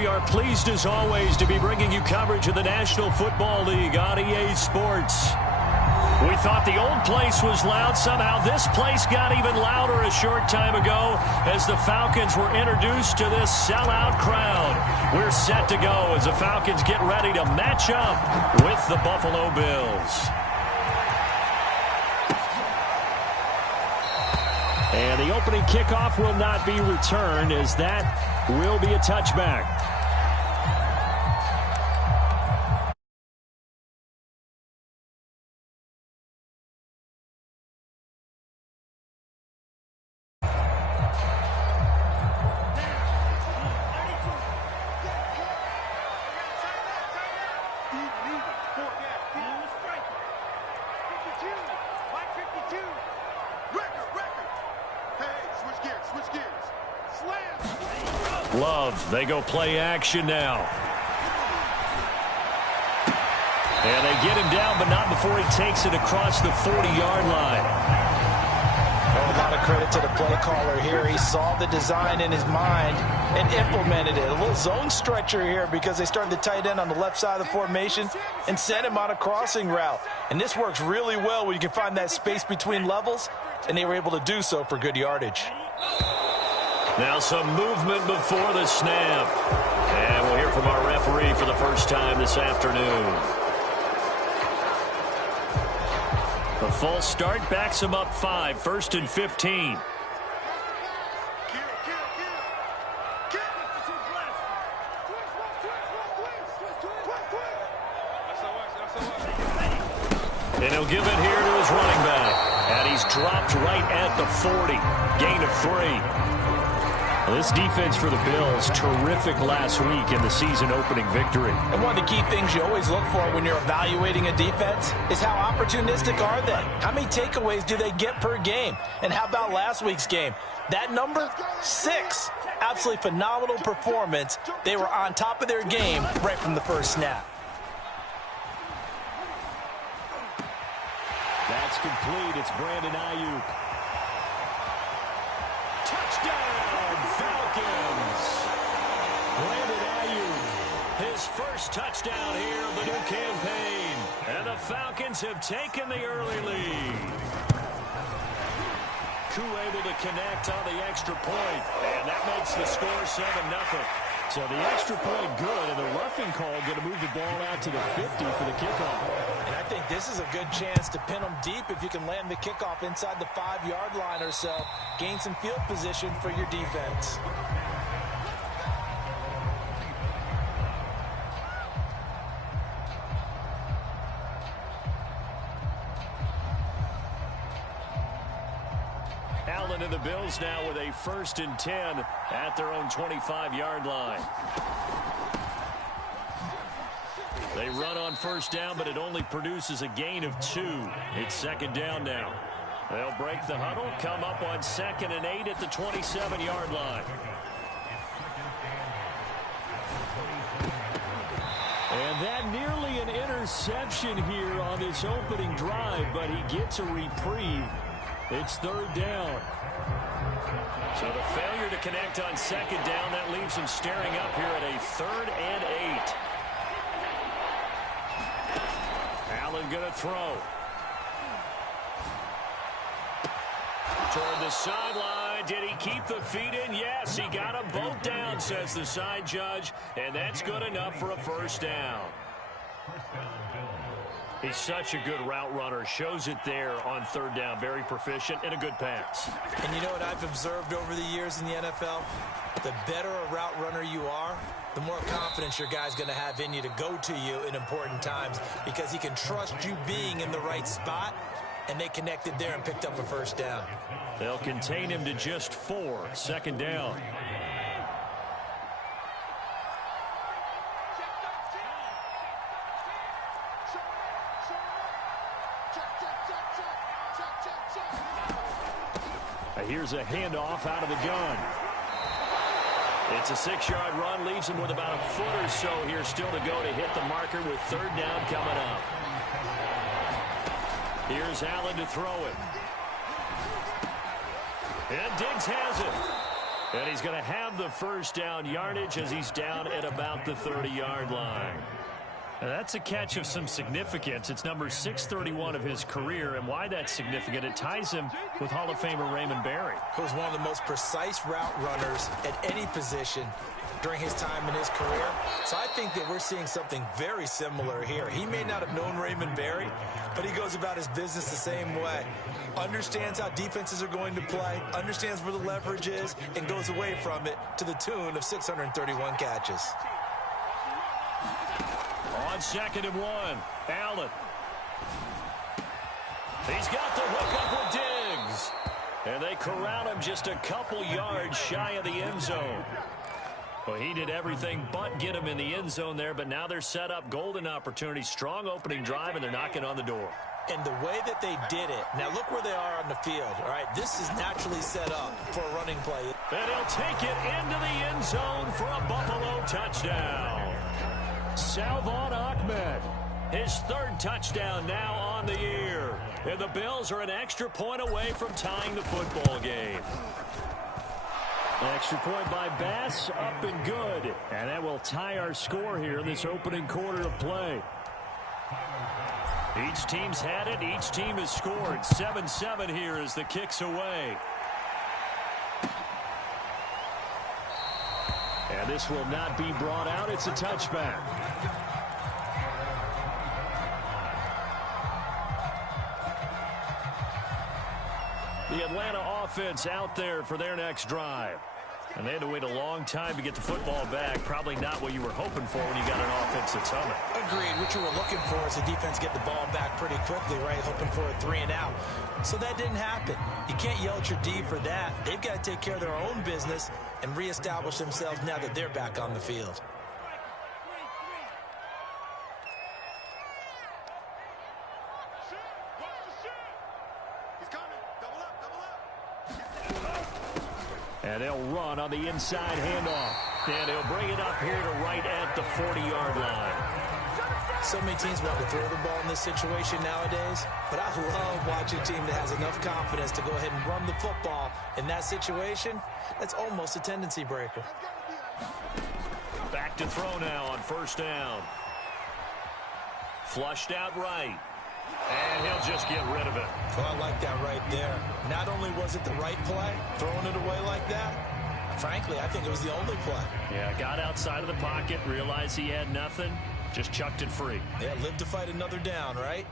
we are pleased as always to be bringing you coverage of the National Football League on EA Sports. We thought the old place was loud. Somehow this place got even louder a short time ago as the Falcons were introduced to this sellout crowd. We're set to go as the Falcons get ready to match up with the Buffalo Bills. And the opening kickoff will not be returned as that will be a touchback. They go play action now. And they get him down, but not before he takes it across the 40-yard line. Oh, a lot of credit to the play caller here. He saw the design in his mind and implemented it. A little zone stretcher here because they started the tight end on the left side of the formation and sent him on a crossing route. And this works really well when you can find that space between levels, and they were able to do so for good yardage. Now some movement before the snap. And we'll hear from our referee for the first time this afternoon. The false start backs him up 5, 1st and 15. And he'll give it here to his running back. And he's dropped right at the 40. Gain of 3. This defense for the Bills, terrific last week in the season-opening victory. And one of the key things you always look for when you're evaluating a defense is how opportunistic are they? How many takeaways do they get per game? And how about last week's game? That number, 6. Absolutely phenomenal performance. They were on top of their game right from the first snap. That's complete. It's Brandon Ayuk. Touchdown, Falcons. Brandon Ayuk, his first touchdown here of the new campaign. And the Falcons have taken the early lead. Koo able to connect on the extra point, and that makes the score 7-0. So the extra point good, and the roughing call going to move the ball out to the 50 for the kickoff. And I think this is a good chance to pin them deep if you can land the kickoff inside the 5-yard line or so. Gain some field position for your defense. Allen and the Bills now with a 1st and 10 at their own 25-yard line. They run on 1st down, but it only produces a gain of 2. It's 2nd down now. They'll break the huddle, come up on 2nd and 8 at the 27-yard line. And that nearly an interception here on this opening drive, but he gets a reprieve. It's 3rd down. So the failure to connect on 2nd down, that leaves him staring up here at a 3rd and 8. Allen going to throw. Toward the sideline. Did he keep the feet in? Yes, he got them both down, says the side judge. And that's good enough for a 1st down. He's such a good route runner. Shows it there on 3rd down. Very proficient and a good pass. And you know what I've observed over the years in the NFL? The better a route runner you are, the more confidence your guy's going to have in you to go to you in important times because he can trust you being in the right spot, and they connected there and picked up a 1st down. They'll contain him to just 4. 2nd down. Here's a handoff out of the gun. It's a 6-yard run, leaves him with about a foot or so here still to go to hit the marker with 3rd down coming up. Here's Allen to throw it. And Diggs has it. And he's going to have the first down yardage as he's down at about the 30-yard line. Now that's a catch of some significance. It's number 631 of his career, and why that's significant, it ties him with Hall of Famer Raymond Berry. Who was one of the most precise route runners at any position during his time in his career. So I think that we're seeing something very similar here. He may not have known Raymond Berry, but he goes about his business the same way. Understands how defenses are going to play, understands where the leverage is, and goes away from it to the tune of 631 catches. On 2nd and 1, Allen. He's got the hook up with Diggs. And they corral him just a couple yards shy of the end zone. Well, he did everything but get him in the end zone there, but now they're set up golden opportunity, strong opening drive, and they're knocking on the door. And the way that they did it, now look where they are on the field. All right, this is naturally set up for a running play. And he'll take it into the end zone for a Buffalo touchdown. Salvon Ahmed, his 3rd touchdown now on the year. And the Bills are an extra point away from tying the football game. Extra point by Bass, up and good. And that will tie our score here in this opening quarter of play. Each team's had it. Each team has scored. 7-7 here as the kick's away. And this will not be brought out. It's a touchback. The Atlanta offense out there for their next drive. And they had to wait a long time to get the football back. Probably not what you were hoping for when you got an offense that's humming. Agreed. What you were looking for is the defense get the ball back pretty quickly, right? Hoping for a 3 and out. So that didn't happen. You can't yell at your D for that. They've got to take care of their own business and reestablish themselves now that they're back on the field. And they'll run on the inside handoff. And he'll bring it up here to right at the 40-yard line. So many teams want to throw the ball in this situation nowadays, but I love watching a team that has enough confidence to go ahead and run the football in that situation. That's almost a tendency breaker. Back to throw now on 1st down. Flushed out right. And he'll just get rid of it. Well, I like that right there. Not only was it the right play, throwing it away like that, frankly, I think it was the only play. Yeah, got outside of the pocket, realized he had nothing, just chucked it free. Yeah, live to fight another down, right?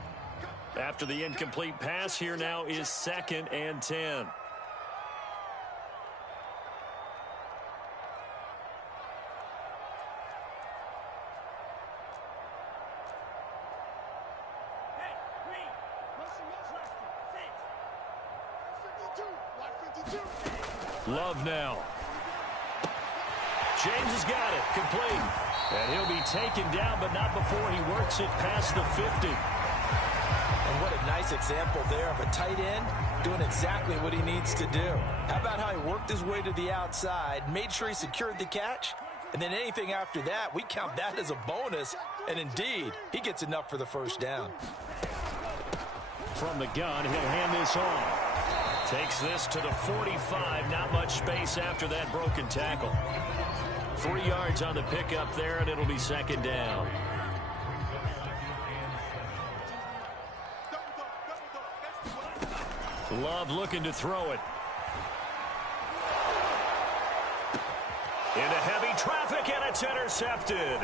After the incomplete pass, here now is 2nd and 10. Love now. James has got it. Complete. And he'll be taken down, but not before he works it past the 50. And what a nice example there of a tight end doing exactly what he needs to do. How about how he worked his way to the outside, made sure he secured the catch, and then anything after that, we count that as a bonus. And indeed, he gets enough for the 1st down. From the gun, he'll hand this off. Takes this to the 45. Not much space after that broken tackle. 3 yards on the pickup there, and it'll be 2nd down. Love looking to throw it. Into heavy traffic, and it's intercepted.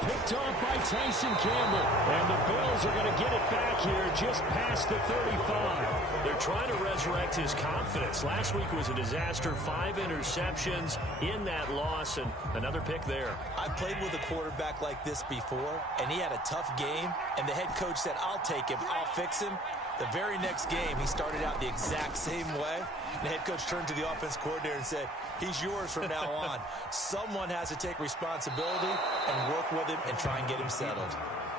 Picked off by Tyson Campbell. And the Bills are going to get it back here just past the 35. They're trying to resurrect his confidence. Last week was a disaster. 5 interceptions in that loss, and another pick there. I played with a quarterback like this before, and he had a tough game, and the head coach said, I'll take him, I'll fix him. The very next game, he started out the exact same way. The head coach turned to the offense coordinator and said, he's yours from now on. Someone has to take responsibility and work with him and try and get him settled.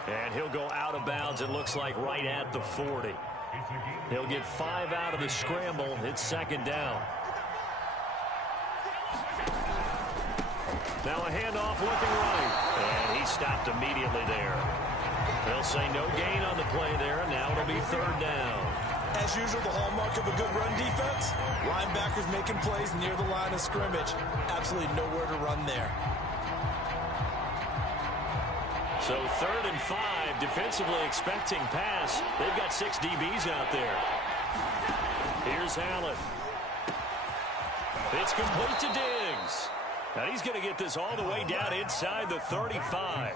And he'll go out of bounds, it looks like, right at the 40. He'll get 5 out of the scramble. It's 2nd down. Now a handoff looking right. And he stopped immediately there. They'll say no gain on the play there, and now it'll be 3rd down. As usual, the hallmark of a good run defense, linebackers making plays near the line of scrimmage. Absolutely nowhere to run there. So 3rd and 5, defensively expecting pass. They've got 6 DBs out there. Here's Allen. It's complete to Diggs. Now he's going to get this all the way down inside the 35.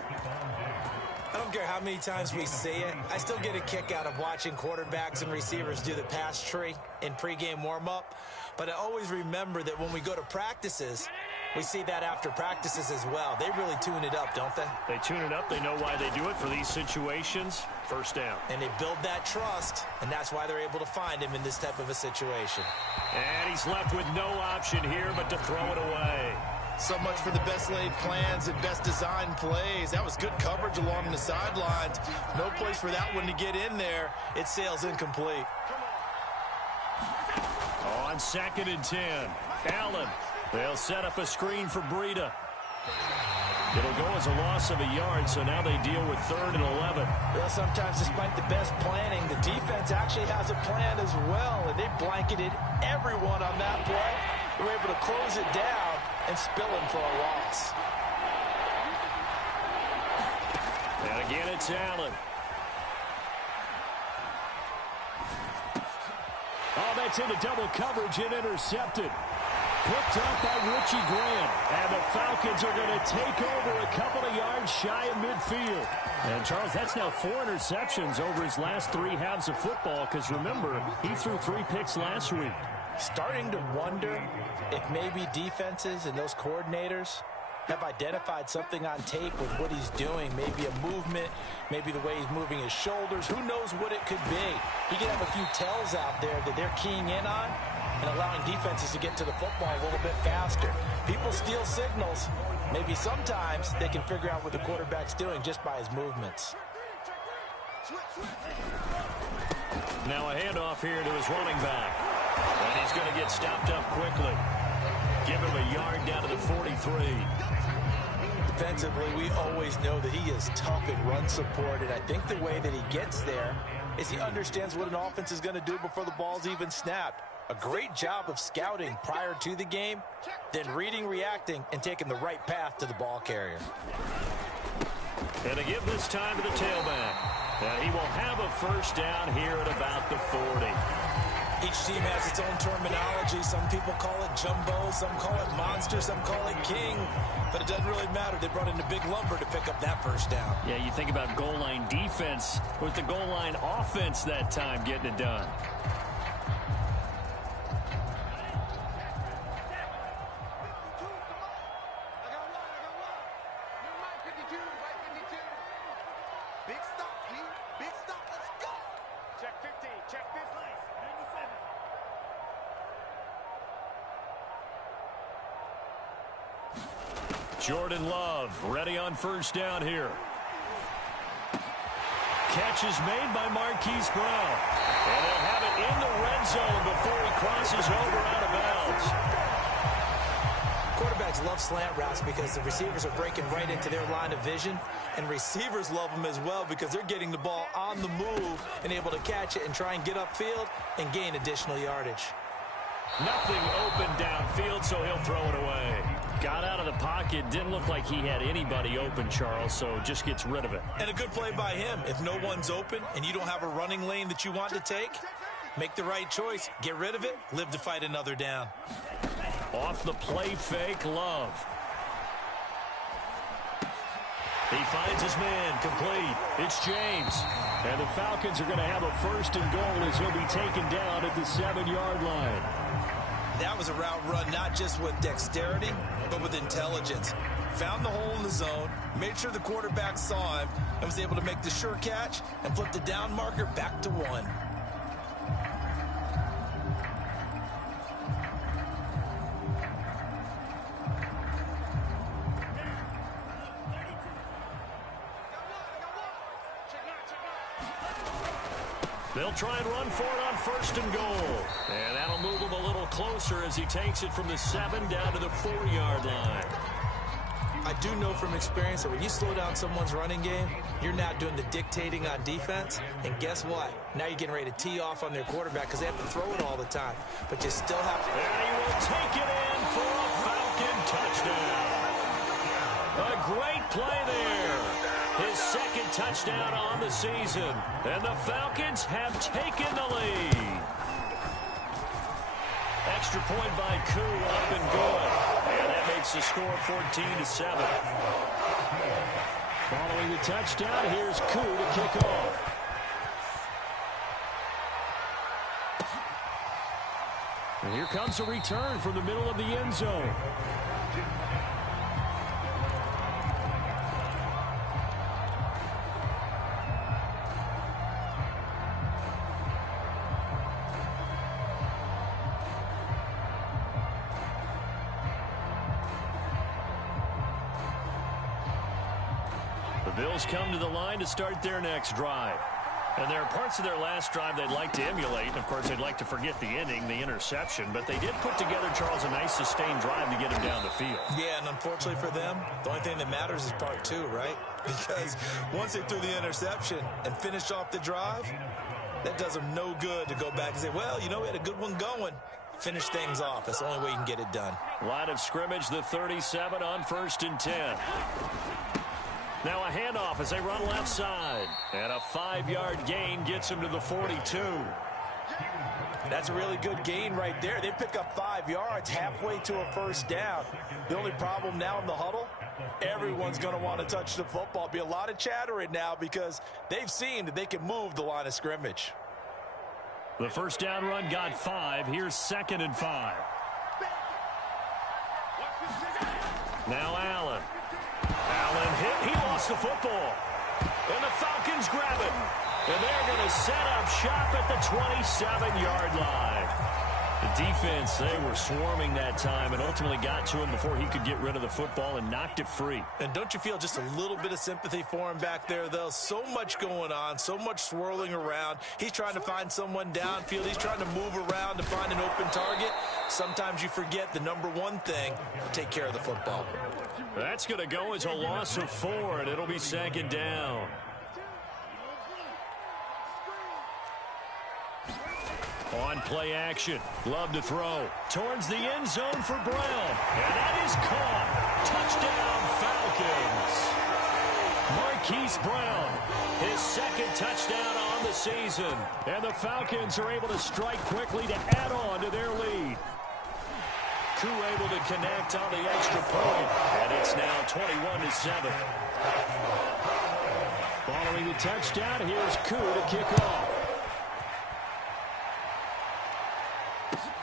I don't care how many times we see it. I still get a kick out of watching quarterbacks and receivers do the pass tree in pregame warm-up. But I always remember that when we go to practices, we see that after practices as well. They really tune it up, don't they? They tune it up. They know why they do it for these situations. First down. And they build that trust, and that's why they're able to find him in this type of a situation. And he's left with no option here but to throw it away. So much for the best laid plans and best designed plays. That was good coverage along the sidelines. No place for that one to get in there. It sails incomplete. On 2nd and 10, Allen. They'll set up a screen for Breida. It'll go as a loss of a yard, so now they deal with 3rd and 11. Well, sometimes despite the best planning, the defense actually has a plan as well, and they blanketed everyone on that play. They were able to close it down and spill him for a loss. And again, it's Allen. Oh, that's into double coverage and intercepted. Picked up by Richie Grant. And the Falcons are going to take over a couple of yards shy of midfield. And, Charles, that's now 4 interceptions over his last 3 halves of football. Because, remember, he threw 3 picks last week. Starting to wonder if maybe defenses and those coordinators have identified something on tape with what he's doing. Maybe a movement, maybe the way he's moving his shoulders. Who knows what it could be? He could have a few tells out there that they're keying in on and allowing defenses to get to the football a little bit faster. People steal signals. Maybe sometimes they can figure out what the quarterback's doing just by his movements. Now a handoff here to his running back. And he's going to get stopped up quickly. Give him a yard down to the 43. Defensively, we always know that he is tough in run support, and I think the way that he gets there is he understands what an offense is going to do before the ball's even snapped. A great job of scouting prior to the game, then reading, reacting, and taking the right path to the ball carrier. And to give this time to the tailback. Now he will have a first down here at about the 40. Each team has its own terminology. Some people call it jumbo, some call it monster, some call it king. But it doesn't really matter. They brought in a big lumber to pick up that first down. Yeah, you think about goal line defense with the goal line offense that time getting it done. Jordan Love ready on first down here. Catch is made by Marquise Brown. And they'll have it in the red zone before he crosses over out of bounds. Quarterbacks love slant routes because the receivers are breaking right into their line of vision. And receivers love them as well because they're getting the ball on the move and able to catch it and try and get upfield and gain additional yardage. Nothing open downfield, so he'll throw it away. Got out of the pocket, didn't look like he had anybody open, Charles, so just gets rid of it. And a good play by him. If no one's open and you don't have a running lane that you want to take, make the right choice. Get rid of it, live to fight another down. Off the play fake, Love. He finds his man, complete. It's James. And the Falcons are going to have a first and goal as he'll be taken down at the 7-yard line. That was a route run not just with dexterity, but with intelligence. Found the hole in the zone, made sure the quarterback saw him, and was able to make the sure catch and flip the down marker back to 1. They'll try and run for it on first and goal. And that'll move him a little closer as he takes it from the 7 down to the 4-yard line. I do know from experience that when you slow down someone's running game, you're now doing the dictating on defense. And guess what? Now you're getting ready to tee off on their quarterback because they have to throw it all the time. But you still have to. And he will take it in for a Falcon touchdown. A great play there. His second touchdown on the season. And the Falcons have taken the lead. Extra point by Koo, up and good. And that makes the score 14-7. Following the touchdown, here's Koo to kick off. And here comes a return from the middle of the end zone. Bills come to the line to start their next drive. And there are parts of their last drive they'd like to emulate. And, of course, they'd like to forget the inning, the interception. But they did put together, Charles, a nice sustained drive to get him down the field. Yeah, and unfortunately for them, the only thing that matters is part two, right? Because once they threw the interception and finished off the drive, that does them no good to go back and say, well, you know, we had a good one going. Finish things off. That's the only way you can get it done. Line of scrimmage, the 37 on 1st and 10. Now a handoff as they run left side. And a 5-yard gain gets him to the 42. That's a really good gain right there. They pick up 5 yards halfway to a first down. The only problem now in the huddle, everyone's going to want to touch the football. Be a lot of chattering now because they've seen that they can move the line of scrimmage. The first down run got 5. Here's 2nd and 5. Now Allen. Allen hit. He lost the football. And the Falcons grab it. And they're going to set up shop at the 27-yard line. The defense, they were swarming that time and ultimately got to him before he could get rid of the football and knocked it free. And don't you feel just a little bit of sympathy for him back there, though? So much going on, so much swirling around. He's trying to find someone downfield. He's trying to move around to find an open target. Sometimes you forget the number one thing, take care of the football. That's going to go as a loss of 4, and it'll be 2nd down. On play action. Love to throw. Towards the end zone for Brown. And that is caught. Touchdown, Falcons. Marquise Brown, his 2nd touchdown on the season. And the Falcons are able to strike quickly to add on to their lead. Koo able to connect on the extra point. And it's now 21-7. Following the touchdown, here's Koo to kick off.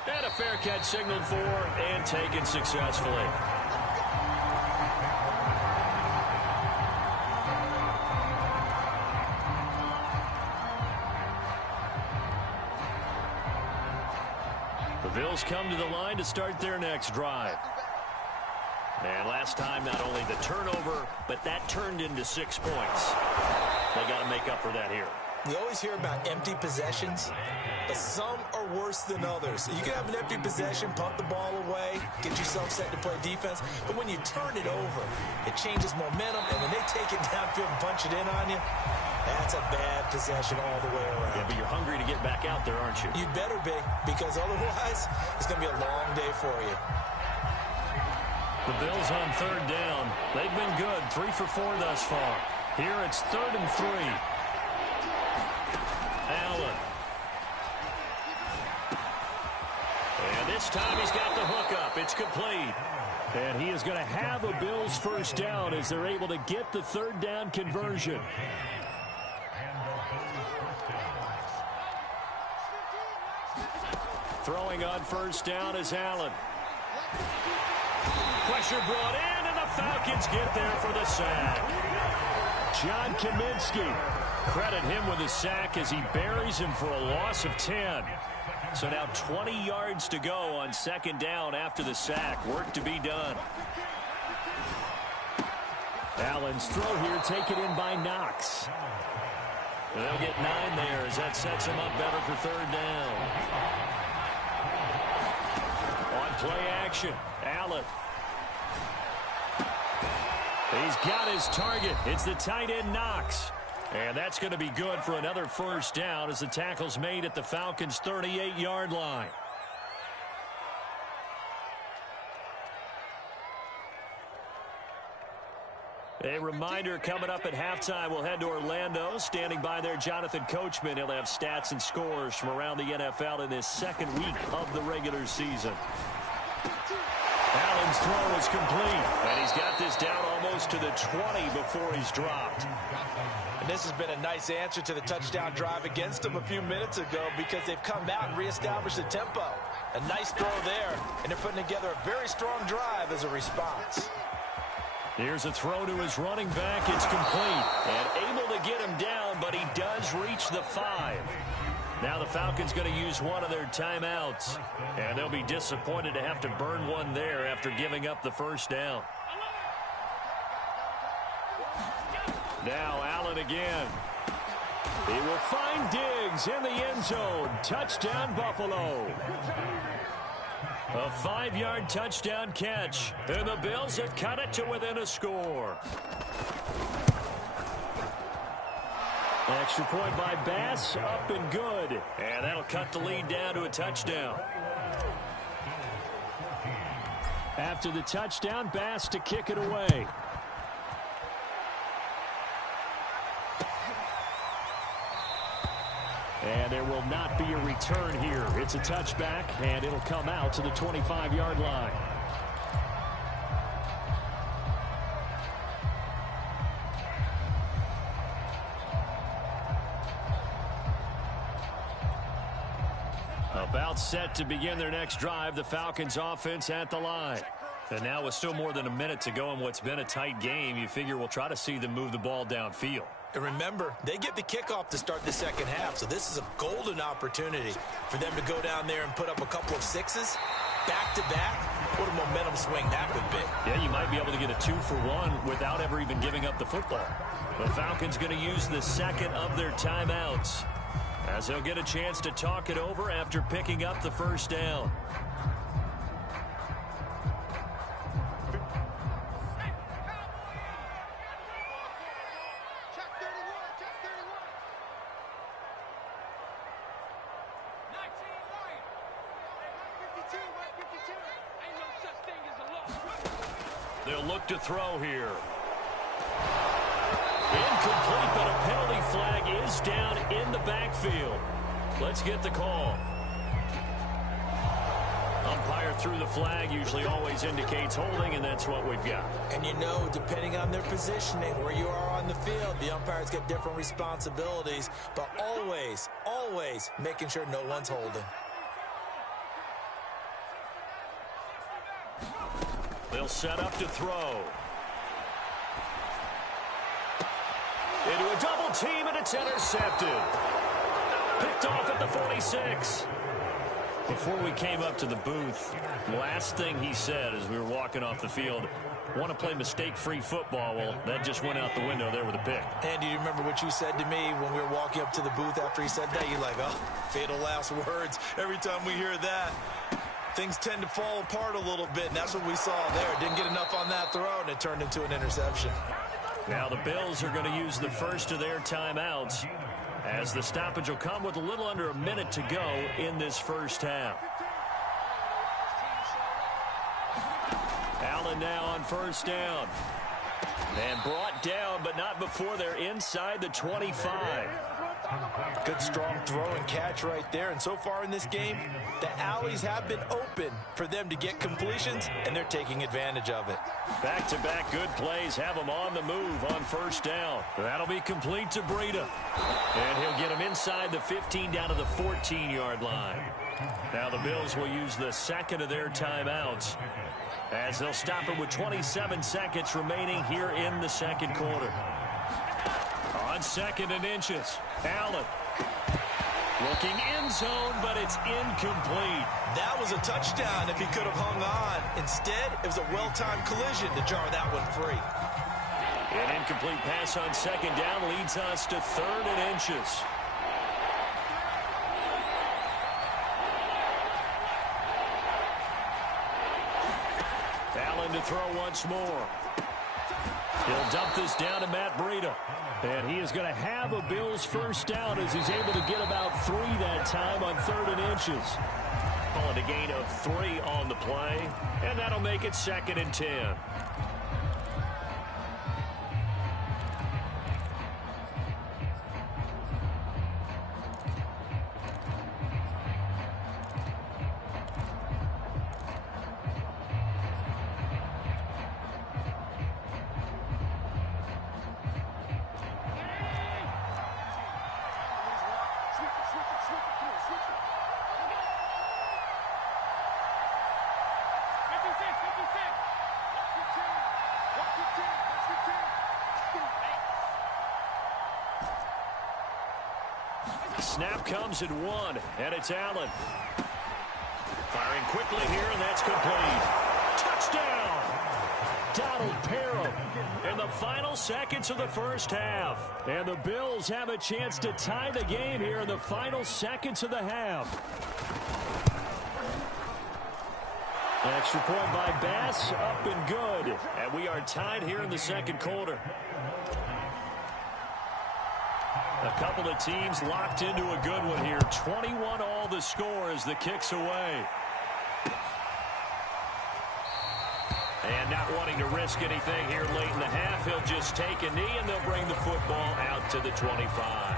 And a fair catch signaled for and taken successfully. The Bills come to the line to start their next drive. And last time, not only the turnover, but that turned into 6 points. They got to make up for that here. We always hear about empty possessions, but some are worse than others. You can have an empty possession, punt the ball away, get yourself set to play defense, but when you turn it over, it changes momentum, and when they take it downfield and punch it in on you, that's a bad possession all the way around. Yeah, but you're hungry to get back out there, aren't you? You'd better be, because otherwise, it's going to be a long day for you. The Bills on 3rd down. They've been good, 3 for 4 thus far. Here it's 3rd and 3. Allen. And this time he's got the hook up. It's complete. And he is going to have a Bills first down as they're able to get the 3rd down conversion. Throwing on first down is Allen. Pressure brought in, and the Falcons get there for the sack. John Kaminsky. Credit him with a sack as he buries him for a loss of 10. So now 20 yards to go on 2nd down after the sack. Work to be done. Allen's throw here taken in by Knox. They'll get 9 there as that sets him up better for 3rd down. On play action, Allen. He's got his target. It's the tight end Knox. And that's going to be good for another first down as the tackle's made at the Falcons' 38-yard line. A reminder, coming up at halftime, we'll head to Orlando. Standing by there, Jonathan Coachman. He'll have stats and scores from around the NFL in this second week of the regular season. Allen's throw is complete, and he's got this down almost to the 20 before he's dropped. And this has been a nice answer to the touchdown drive against them a few minutes ago because they've come out and reestablished the tempo. A nice throw there, and they're putting together a very strong drive as a response. Here's a throw to his running back. It's complete, and able to get him down, but he does reach the 5. Now the Falcons going to use one of their timeouts, and they'll be disappointed to have to burn one there after giving up the first down. Now Allen again. He will find Diggs in the end zone. Touchdown, Buffalo. A 5-yard touchdown catch, and the Bills have cut it to within a score. Extra point by Bass, up and good. And that'll cut the lead down to a touchdown. After the touchdown, Bass to kick it away. And there will not be a return here. It's a touchback, and it'll come out to the 25-yard line. About set to begin their next drive, the Falcons offense at the line. And now with still more than a minute to go in what's been a tight game, you figure we'll try to see them move the ball downfield. And remember, they get the kickoff to start the second half, so this is a golden opportunity for them to go down there and put up a couple of sixes back-to-back. What a momentum swing that would be. Yeah, you might be able to get a 2-for-1 without ever even giving up the football. The Falcons going to use the second of their timeouts, as they'll get a chance to talk it over after picking up the first down. They'll look to throw here. Incomplete, but a penalty flag is down in the backfield. Let's get the call. Umpire threw the flag, usually always indicates holding, and that's what we've got. And you know, depending on their positioning, where you are on the field, the umpires get different responsibilities, but always, always making sure no one's holding. They'll set up to throw. Into a double team, and it's intercepted. Picked off at the 46. Before we came up to the booth, last thing he said as we were walking off the field, want to play mistake-free football. Well, that just went out the window there with a pick. And do you remember what you said to me when we were walking up to the booth after he said that? You're like, oh, fatal last words. Every time we hear that, things tend to fall apart a little bit, and that's what we saw there. Didn't get enough on that throw, and it turned into an interception. Now the Bills are going to use the first of their timeouts, as the stoppage will come with a little under a minute to go in this first half. Allen now on first down. And brought down, but not before they're inside the 25. Good strong throw and catch right there. And so far in this game, the alleys have been open for them to get completions, and they're taking advantage of it. Back-to-back good plays have them on the move on first down. That'll be complete to Breida. And he'll get him inside the 15 down to the 14-yard line. Now the Bills will use the second of their timeouts, as they'll stop it with 27 seconds remaining here in the second quarter. On second and inches, Allen looking end zone, but it's incomplete. That was a touchdown if he could have hung on. Instead, it was a well-timed collision to jar that one free. An incomplete pass on second down leads us to third and inches. Allen to throw once more. He'll dump this down to Matt Breida. And he is going to have a Bills first down as he's able to get about 3 that time on 3rd and inches. Calling a gain of 3 on the play. And that'll make it 2nd and 10. Snap comes at 1, and it's Allen. Firing quickly here, and that's complete. Touchdown! Donald Parham in the final seconds of the first half. And the Bills have a chance to tie the game here in the final seconds of the half. Extra point by Bass, up and good. And we are tied here in the second quarter. A couple of teams locked into a good one here. 21-all the score as the kick's away. And not wanting to risk anything here late in the half, he'll just take a knee and they'll bring the football out to the 25.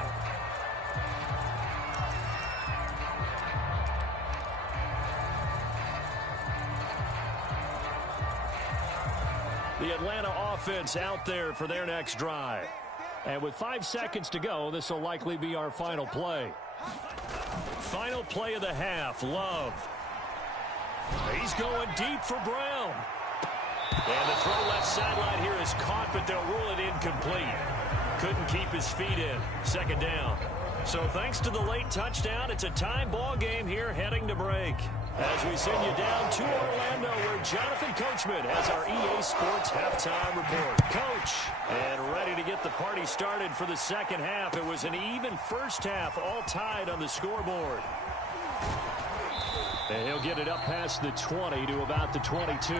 The Atlanta offense out there for their next drive. And with 5 seconds to go, this will likely be our final play. Final play of the half, Love. He's going deep for Brown. And the throw left sideline here is caught, but they'll rule it incomplete. Couldn't keep his feet in. 2nd down. So thanks to the late touchdown, it's a time ball game here heading to break. As we send you down to Orlando, where Jonathan Coachman has our EA Sports halftime report. Coach, and ready to get the party started for the second half. It was an even first half, all tied on the scoreboard. And he'll get it up past the 20 to about the 22.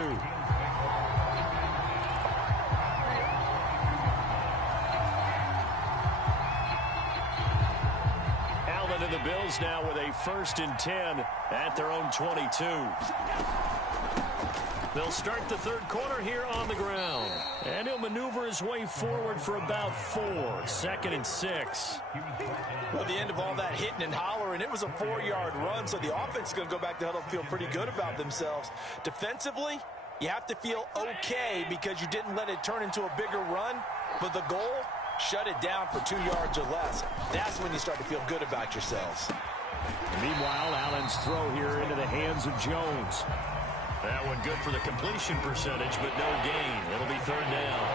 And the Bills now with a 1st and 10 at their own 22. They'll start the third quarter here on the ground. And he'll maneuver his way forward for about 4. 2nd and 6. Well, the end of all that hitting and hollering, it was a 4-yard run, so the offense is going to go back to huddle and feel pretty good about themselves. Defensively, you have to feel okay because you didn't let it turn into a bigger run, but the goal, shut it down for 2 yards or less. That's when you start to feel good about yourselves. Meanwhile, Allen's throw here into the hands of Jones. That one good for the completion percentage, but no gain. It'll be 3rd down.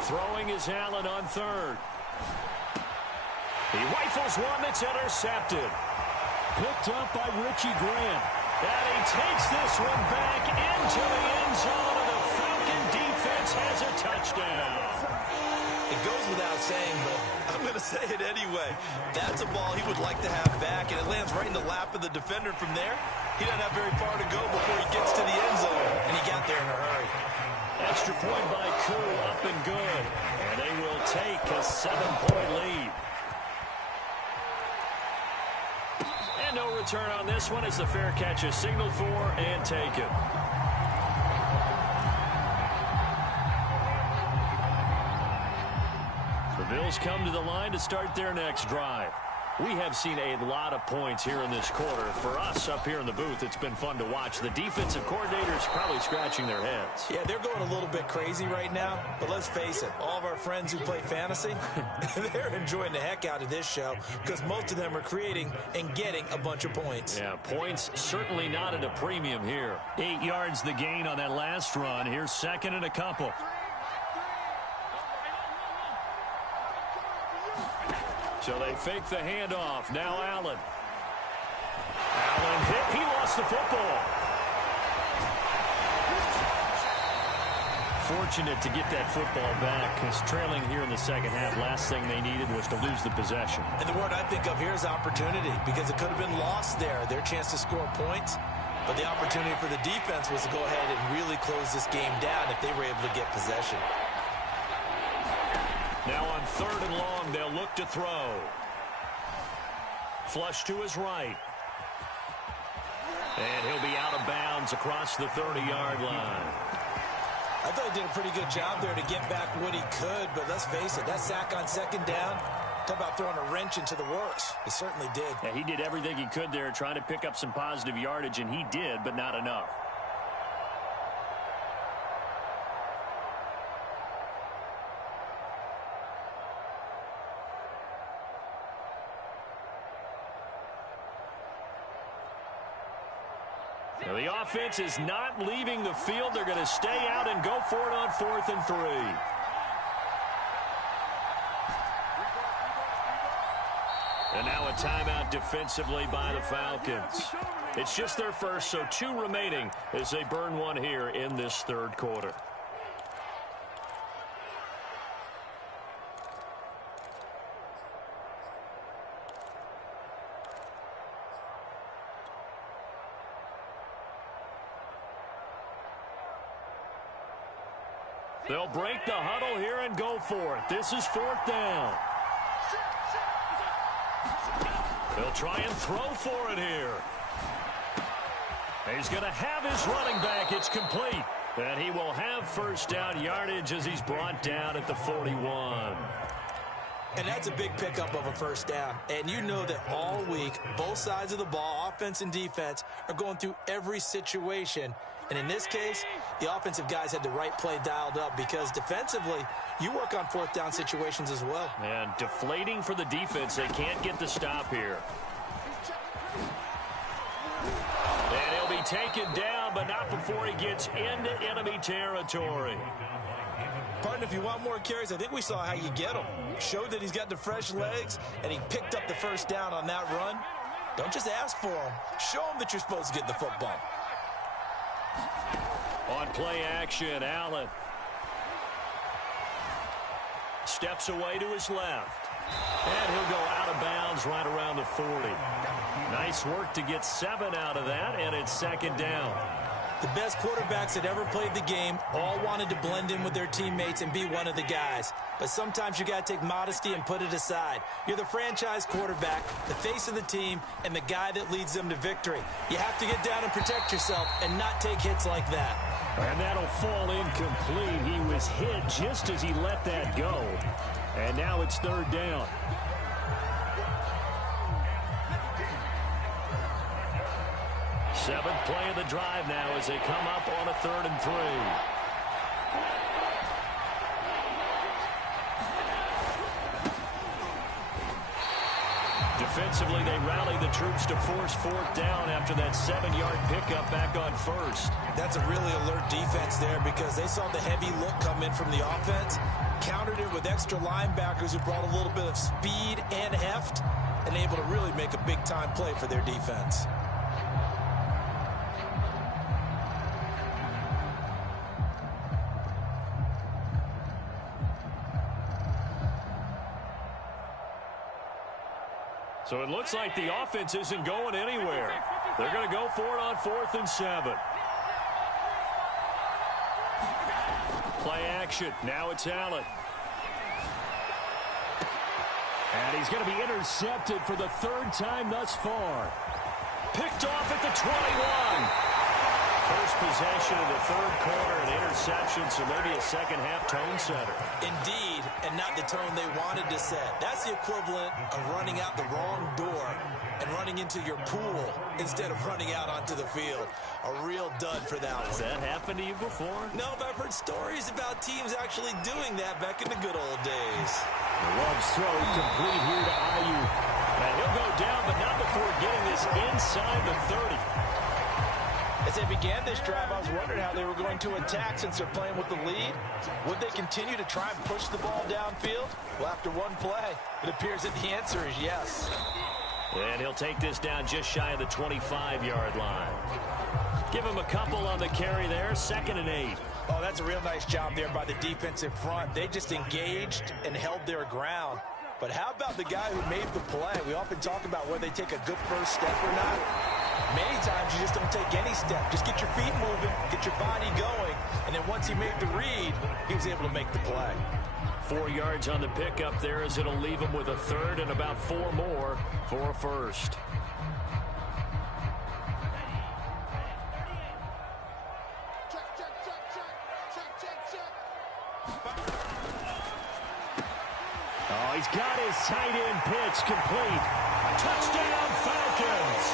Throwing is Allen on 3rd. He rifles one that's intercepted. Picked up by Richie Grant. And he takes this one back into the end zone, and the Falcon defense has a touchdown. It goes without saying, but I'm going to say it anyway. That's a ball he would like to have back, and it lands right in the lap of the defender from there. He doesn't have very far to go before he gets to the end zone, and he got there in a hurry. Extra point by Koo, up and good. And they will take a 7-point lead. And no return on this one as the fair catch is signaled for and taken. The Bills come to the line to start their next drive. We have seen a lot of points here in this quarter. For us up here in the booth, it's been fun to watch. The defensive coordinators probably scratching their heads. Yeah, they're going a little bit crazy right now, but let's face it, all of our friends who play fantasy, they're enjoying the heck out of this show because most of them are creating and getting a bunch of points. Yeah, points certainly not at a premium here. 8 yards the gain on that last run. Here's 2nd and a couple. So they fake the handoff. Now Allen. Allen hit. He lost the football. Fortunate to get that football back, because trailing here in the second half, last thing they needed was to lose the possession. And the word I think of here is opportunity, because it could have been lost there, their chance to score points. But the opportunity for the defense was to go ahead and really close this game down if they were able to get possession. Now on 3rd and long, they'll look to throw. Flush to his right. And he'll be out of bounds across the 30-yard line. I thought he did a pretty good job there to get back what he could, but let's face it, that sack on 2nd down, talk about throwing a wrench into the works. He certainly did. Yeah, he did everything he could there trying to pick up some positive yardage, and he did, but not enough. Now, the offense is not leaving the field. They're going to stay out and go for it on 4th and 3. And now a timeout defensively by the Falcons. It's just their first, so 2 remaining as they burn one here in this 3rd quarter. They'll break the huddle here and go for it. This is 4th down. They'll try and throw for it here. He's going to have his running back. It's complete. And he will have first down yardage as he's brought down at the 41. And that's a big pickup of a first down. And you know that all week, both sides of the ball, offense and defense, are going through every situation. And in this case, the offensive guys had the right play dialed up, because defensively, you work on 4th down situations as well. And deflating for the defense. They can't get the stop here. And he'll be taken down, but not before he gets into enemy territory. Partner, if you want more carries, I think we saw how you get them. Showed that he's got the fresh legs, and he picked up the first down on that run. Don't just ask for them. Show them that you're supposed to get the football. On play action, Allen steps away to his left. And he'll go out of bounds right around the 40. Nice work to get 7 out of that, and it's 2nd down. The best quarterbacks that ever played the game all wanted to blend in with their teammates and be one of the guys. But sometimes you got to take modesty and put it aside. You're the franchise quarterback, the face of the team, and the guy that leads them to victory. You have to get down and protect yourself and not take hits like that. And that'll fall incomplete. He was hit just as he let that go. And now it's 3rd down. Seventh play of the drive now as they come up on a 3rd and 3. Defensively, they rally the troops to force 4th down after that 7-yard pickup back on 1st. That's a really alert defense there, because they saw the heavy look come in from the offense, countered it with extra linebackers who brought a little bit of speed and heft, and able to really make a big-time play for their defense. So it looks like the offense isn't going anywhere. They're going to go for it on 4th and 7. Play action. Now it's Allen. And he's going to be intercepted for the 3rd time thus far. Picked off at the 21. First possession of the 3rd quarter, an interception, so maybe a second-half tone setter. Indeed, and not the tone they wanted to set. That's the equivalent of running out the wrong door and running into your pool instead of running out onto the field. A real dud for that one. Has that happened to you before? No, but I've heard stories about teams actually doing that back in the good old days. Love's throw complete here to Ayuk. And he'll go down, but not before getting this inside the 30. As they began this drive, I was wondering how they were going to attack since they're playing with the lead. Would they continue to try and push the ball downfield? Well, after one play, it appears that the answer is yes. And he'll take this down just shy of the 25-yard line. Give him a couple on the carry there, 2nd and 8. Oh, that's a real nice job there by the defensive front. They just engaged and held their ground. But how about the guy who made the play? We often talk about whether they take a good first step or not. Many times you just don't take any step. Just get your feet moving, get your body going, and then once he made the read, he was able to make the play. 4 yards on the pickup there as it'll leave him with a 3rd and about 4 more for a 1st. Oh, he's got his tight end pitch complete. Touchdown, Falcons.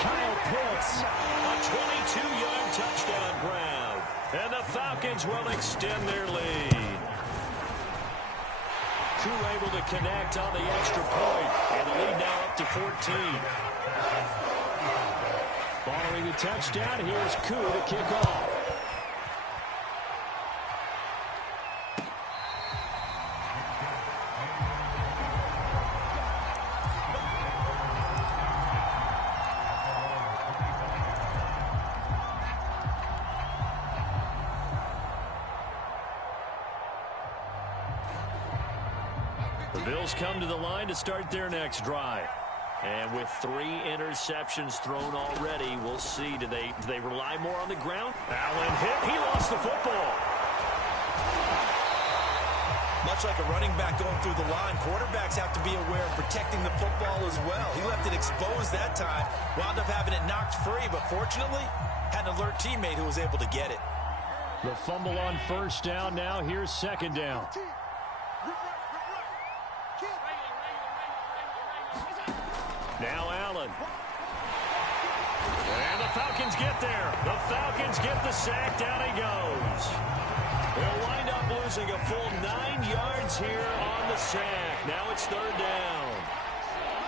Kyle Pitts, a 22-yard touchdown grab. And the Falcons will extend their lead. Koo able to connect on the extra point. And the lead now up to 14. Following the touchdown, here's Koo to kick off. The Bills come to the line to start their next drive. And with 3 interceptions thrown already, we'll see. Do they rely more on the ground? Allen hit. He lost the football. Much like a running back going through the line, quarterbacks have to be aware of protecting the football as well. He left it exposed that time, wound up having it knocked free, but fortunately, had an alert teammate who was able to get it. The fumble on 1st down. Now here's 2nd down. Now Allen. And the Falcons get there. The Falcons get the sack. Down he goes. They'll wind up losing a full 9 yards here on the sack. Now it's 3rd down.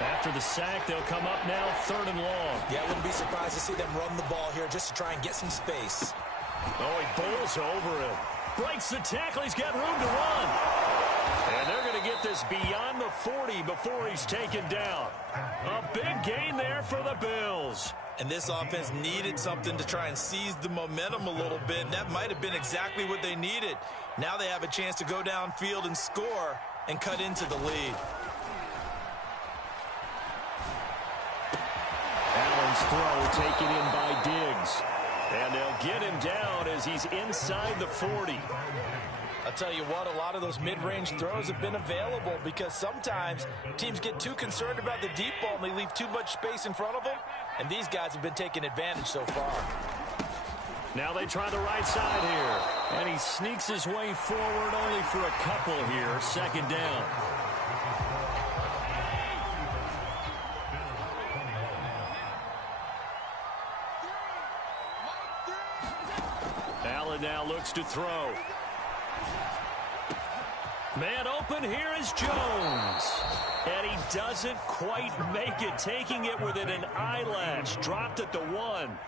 After the sack, they'll come up now 3rd and long. Yeah, I wouldn't be surprised to see them run the ball here just to try and get some space. Oh, he bowls over him. Breaks the tackle. He's got room to run. And they're going to get this beyond the 40 before he's taken down. A big gain there for the Bills. And this offense needed something to try and seize the momentum a little bit. And that might have been exactly what they needed. Now they have a chance to go downfield and score and cut into the lead. Allen's throw taken in by Diggs. And they'll get him down as he's inside the 40. I'll tell you what, a lot of those mid-range throws have been available because sometimes teams get too concerned about the deep ball and they leave too much space in front of them, and these guys have been taking advantage so far. Now they try the right side here, and he sneaks his way forward only for a couple here, 2nd down. Allen now looks to throw. Man open, here is Jones. And he doesn't quite make it, taking it within an eyelash. Dropped at the 1.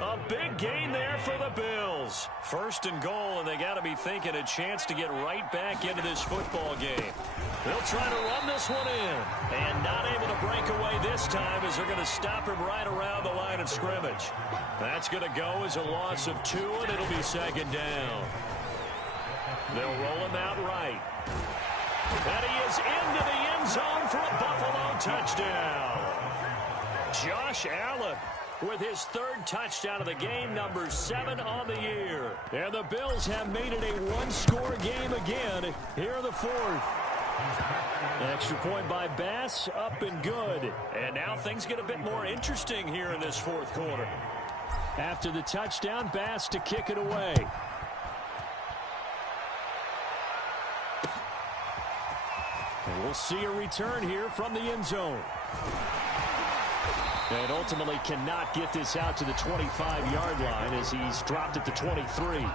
A big gain there for the Bills. 1st and goal, and they got to be thinking a chance to get right back into this football game. They'll try to run this one in. And not able to break away this time as they're going to stop him right around the line of scrimmage. That's going to go as a loss of 2, and it'll be 2nd down. They'll roll him out right. And he is into the end zone for a Buffalo touchdown. Josh Allen with his 3rd touchdown of the game, number 7 on the year. And the Bills have made it a 1-score game again here in the 4th. Extra point by Bass, up and good. And now things get a bit more interesting here in this 4th quarter. After the touchdown, Bass to kick it away. And we'll see a return here from the end zone. And ultimately cannot get this out to the 25-yard line as he's dropped at the 23.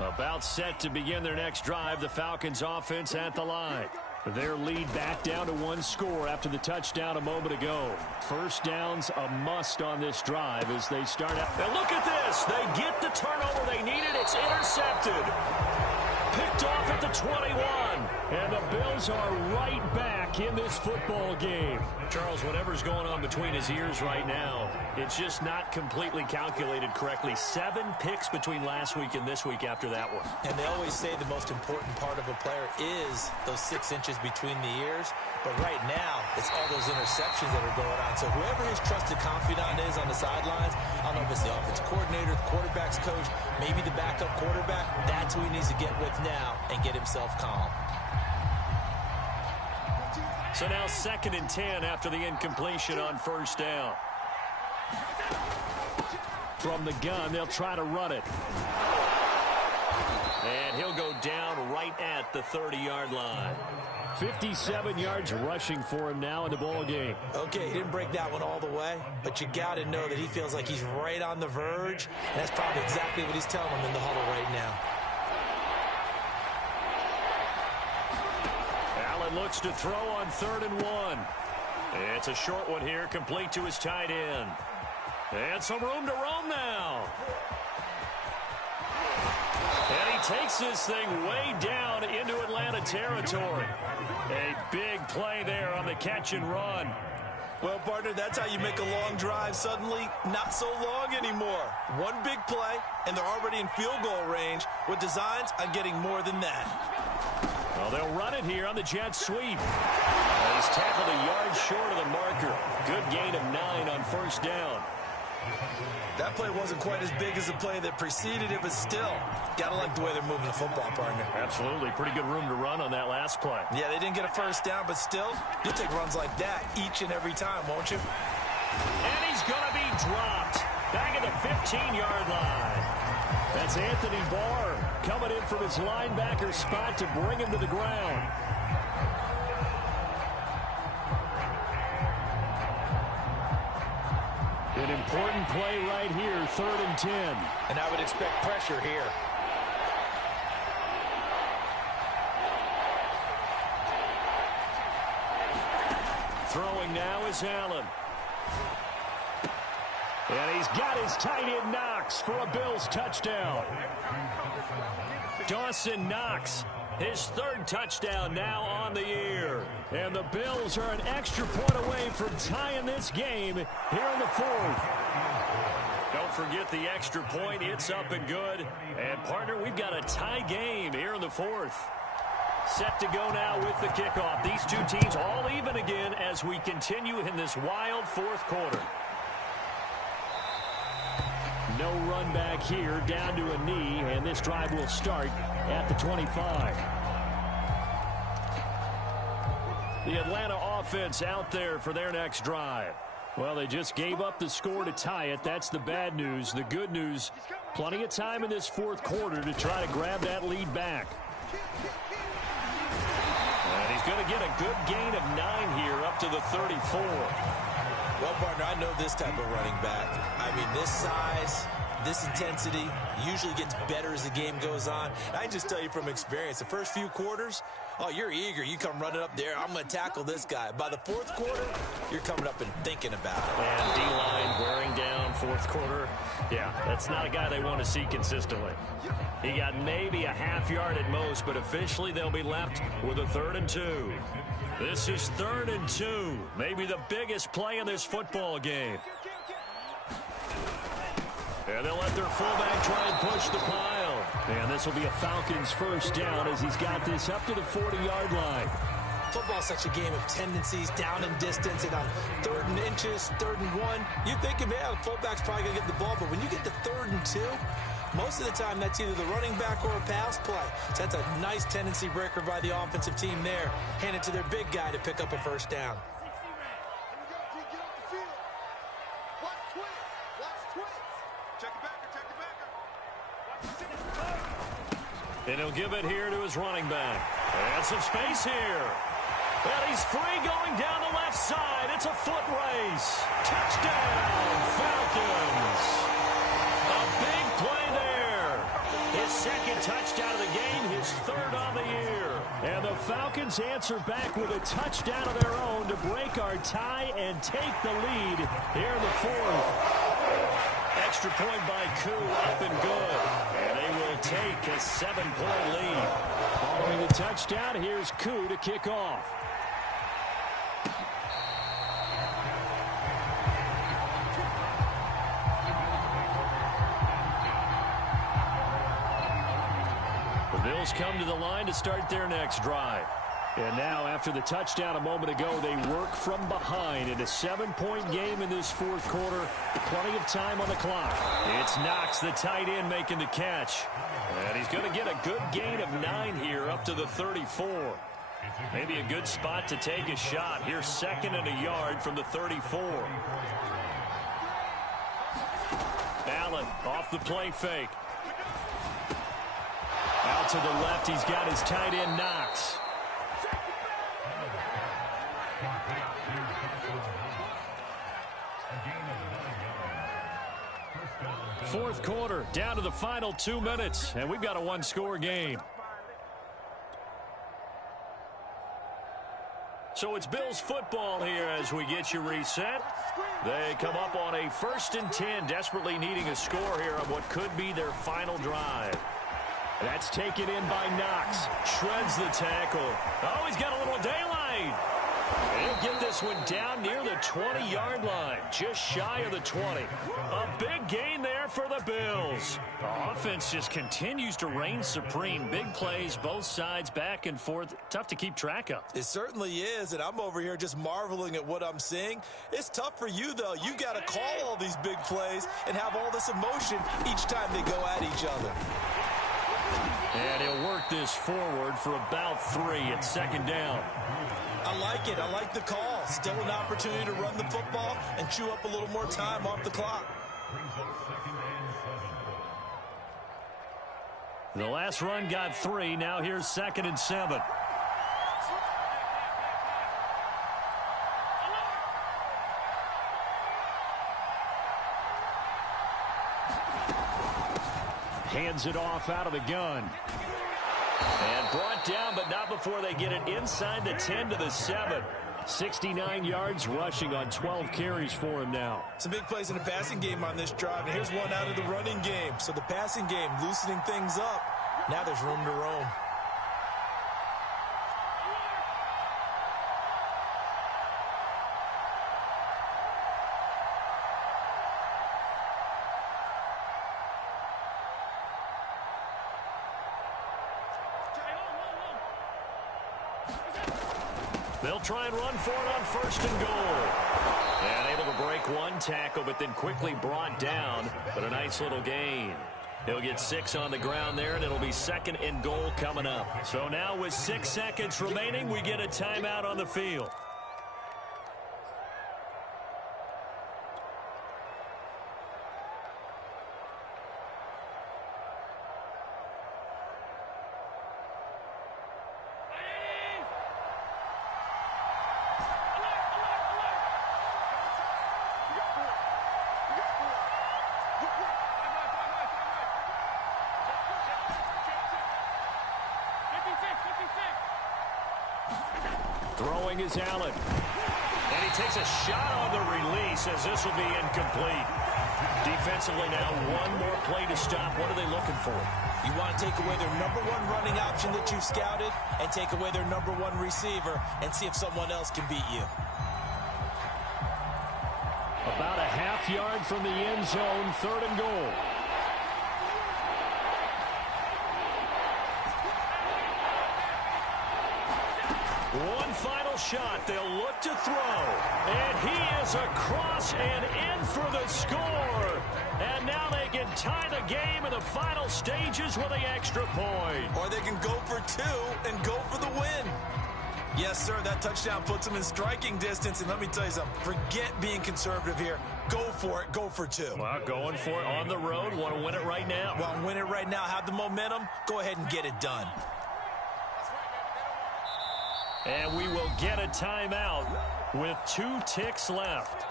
About set to begin their next drive, the Falcons offense at the line. Their lead back down to one score after the touchdown a moment ago. First down's a must on this drive as they start out. Now look at this. They get the turnover they needed. It's intercepted. Picked off at the 21. And the Bills are right back in this football game. Charles, whatever's going on between his ears right now, it's just not completely calculated correctly. 7 picks between last week and this week after that one. And they always say the most important part of a player is those 6 inches between the ears. But right now, it's all those interceptions that are going on. So whoever his trusted confidant is on the sidelines, I don't know if it's the offensive coordinator, the quarterback's coach, maybe the backup quarterback, that's who he needs to get with now and get himself calm. So now 2nd and 10 after the incompletion on first down. From the gun, they'll try to run it. And he'll go down right at the 30-yard line. 57 yards rushing for him now in the ball game. Okay, he didn't break that one all the way, but you got to know that he feels like he's right on the verge, and that's probably exactly what he's telling him in the huddle right now. Allen looks to throw on 3rd and 1. It's a short one here, complete to his tight end. And some room to roam now. And he takes this thing way down into Atlanta territory. A big play there on the catch and run. Well, partner, that's how you make a long drive suddenly not so long anymore. One big play, and they're already in field goal range with designs on getting more than that. Well, they'll run it here on the jet sweep. He's tackled a yard short of the marker. Good gain of 9 on first down. That play wasn't quite as big as the play that preceded it, but still, gotta like the way they're moving the football, partner. Absolutely. Pretty good room to run on that last play. Yeah, they didn't get a first down, but still, you'll take runs like that each and every time, won't you? And he's going to be dropped back at the 15-yard line. That's Anthony Barr coming in from his linebacker spot to bring him to the ground. An important play right here, 3rd and 10. And I would expect pressure here. Throwing now is Allen. And he's got his tight end Knox for a Bills touchdown. Dawson Knox, his 3rd touchdown now on the year. And the Bills are an extra point away from tying this game here in the 4th. Don't forget the extra point. It's up and good. And, partner, we've got a tie game here in the 4th. Set to go now with the kickoff. These two teams all even again as we continue in this wild 4th quarter. No run back here, down to a knee, and this drive will start at the 25. The Atlanta offense out there for their next drive. Well, they just gave up the score to tie it. That's the bad news. The good news, plenty of time in this 4th quarter to try to grab that lead back. And he's going to get a good gain of 9 here up to the 34. Well, partner, I know this type of running back. I mean, this size, this intensity usually gets better as the game goes on. I can just tell you from experience, the first few quarters, oh, you're eager. You come running up there. I'm going to tackle this guy. By the 4th quarter, you're coming up and thinking about it. And D-line wearing down 4th quarter. Yeah, that's not a guy they want to see consistently. He got maybe a half yard at most, but officially they'll be left with a 3rd and 2. This is 3rd and 2. Maybe the biggest play in this football game. And they'll let their fullback try and push the pile. And this will be a Falcons first down as he's got this up to the 40-yard line. Football's such a game of tendencies, down and distance, and on 3rd and inches, 3rd and 1, you think, yeah, the fullback's probably going to get the ball, but when you get to 3rd and 2, most of the time that's either the running back or a pass play. So that's a nice tendency breaker by the offensive team there. Hand it to their big guy to pick up a first down. And he'll give it here to his running back. And some space here. And he's free going down the left side. It's a foot race. Touchdown, Falcons. A big play there. His 2nd touchdown of the game, his 3rd on the year. And the Falcons answer back with a touchdown of their own to break our tie and take the lead here in the fourth. Extra point by Koo, up and good. And they will take a 7-point lead. Following the touchdown, here's Koo to kick off. Bills come to the line to start their next drive. And now, after the touchdown a moment ago, they work from behind in a 7-point game in this fourth quarter. Plenty of time on the clock. It's Knox, the tight end, making the catch. And he's going to get a good gain of 9 here up to the 34. Maybe a good spot to take a shot. Here's 2nd and a yard from the 34. Allen off the play fake. Out to the left, he's got his tight end, Knox. Fourth quarter, down to the final 2 minutes, and we've got a one-score game. So it's Bills football here as we get you reset. They come up on a 1st and 10, desperately needing a score here on what could be their final drive. That's taken in by Knox. Shreds the tackle. Oh, he's got a little daylight. He'll get this one down near the 20-yard line, just shy of the 20. A big gain there for the Bills. The offense just continues to reign supreme. Big plays, both sides, back and forth. Tough to keep track of. It certainly is, and I'm over here just marveling at what I'm seeing. It's tough for you, though. You got to call all these big plays and have all this emotion each time they go at each other. And he'll work this forward for about 3 at 2nd down. I like it. I like the call. Still an opportunity to run the football and chew up a little more time off the clock. The last run got 3. Now here's 2nd and 7. Hands it off out of the gun. And brought down, but not before they get it inside the 10 to the 7. 69 yards rushing on 12 carries for him now. Some big plays in the passing game on this drive, and here's one out of the running game. So the passing game loosening things up. Now there's room to roam. They'll try and run for it on 1st and goal. And able to break one tackle, but then quickly brought down. But a nice little gain. He'll get 6 on the ground there, and it'll be 2nd and goal coming up. So now with 6 seconds remaining, we get a timeout on the field. Throwing is Allen. And he takes a shot on the release as this will be incomplete. Defensively now, one more play to stop. What are they looking for? You want to take away their number 1 running option that you've scouted and take away their number 1 receiver and see if someone else can beat you. About a half yard from the end zone, 3rd and goal. One final shot. They'll look to throw. And he is across and in for the score. And now they can tie the game in the final stages with the extra point. Or they can go for 2 and go for the win. Yes, sir, that touchdown puts them in striking distance. And let me tell you something. Forget being conservative here. Go for it. Go for 2. Well, going for it on the road. Want to win it right now. Want to win it right now. Have the momentum. Go ahead and get it done. And we will get a timeout with 2 ticks left.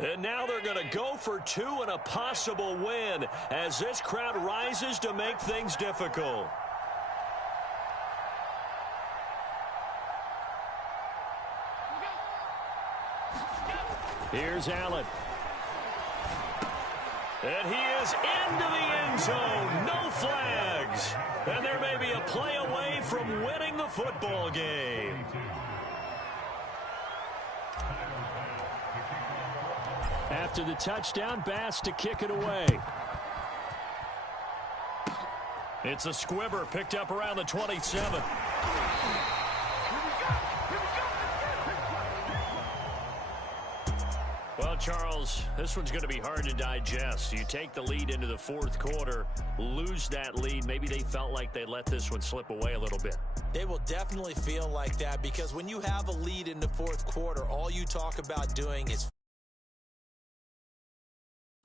And now they're going to go for two and a possible win as this crowd rises to make things difficult. Here's Allen. And he is into the end zone. No flags. And there may be a play away from winning the football game. After the touchdown, Bass to kick it away. It's a squibber picked up around the 27. Well, Charles, this one's going to be hard to digest. You take the lead into the fourth quarter, lose that lead. Maybe they felt like they let this one slip away a little bit. They will definitely feel like that because when you have a lead in the fourth quarter, all you talk about doing is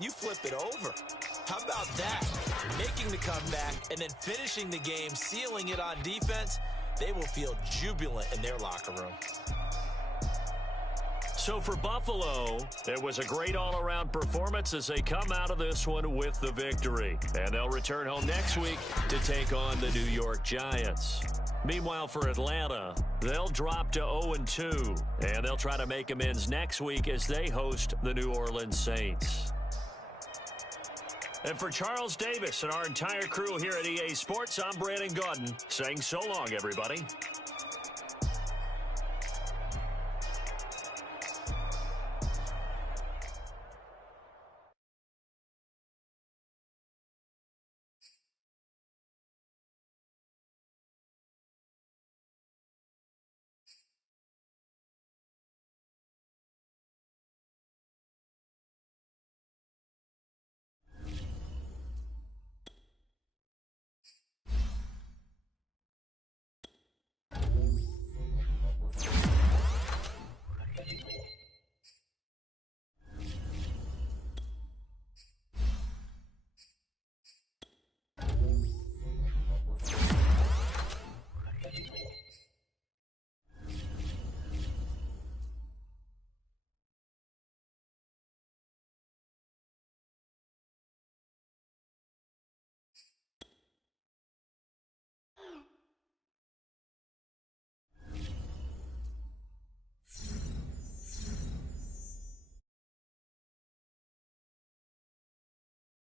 you flip it over. How about that? Making the comeback and then finishing the game, sealing it on defense. They will feel jubilant in their locker room. So for Buffalo, it was a great all-around performance as they come out of this one with the victory. And they'll return home next week to take on the New York Giants. Meanwhile, for Atlanta, they'll drop to 0-2, and they'll try to make amends next week as they host the New Orleans Saints. And for Charles Davis and our entire crew here at EA Sports, I'm Brandon Gaudin saying so long, everybody.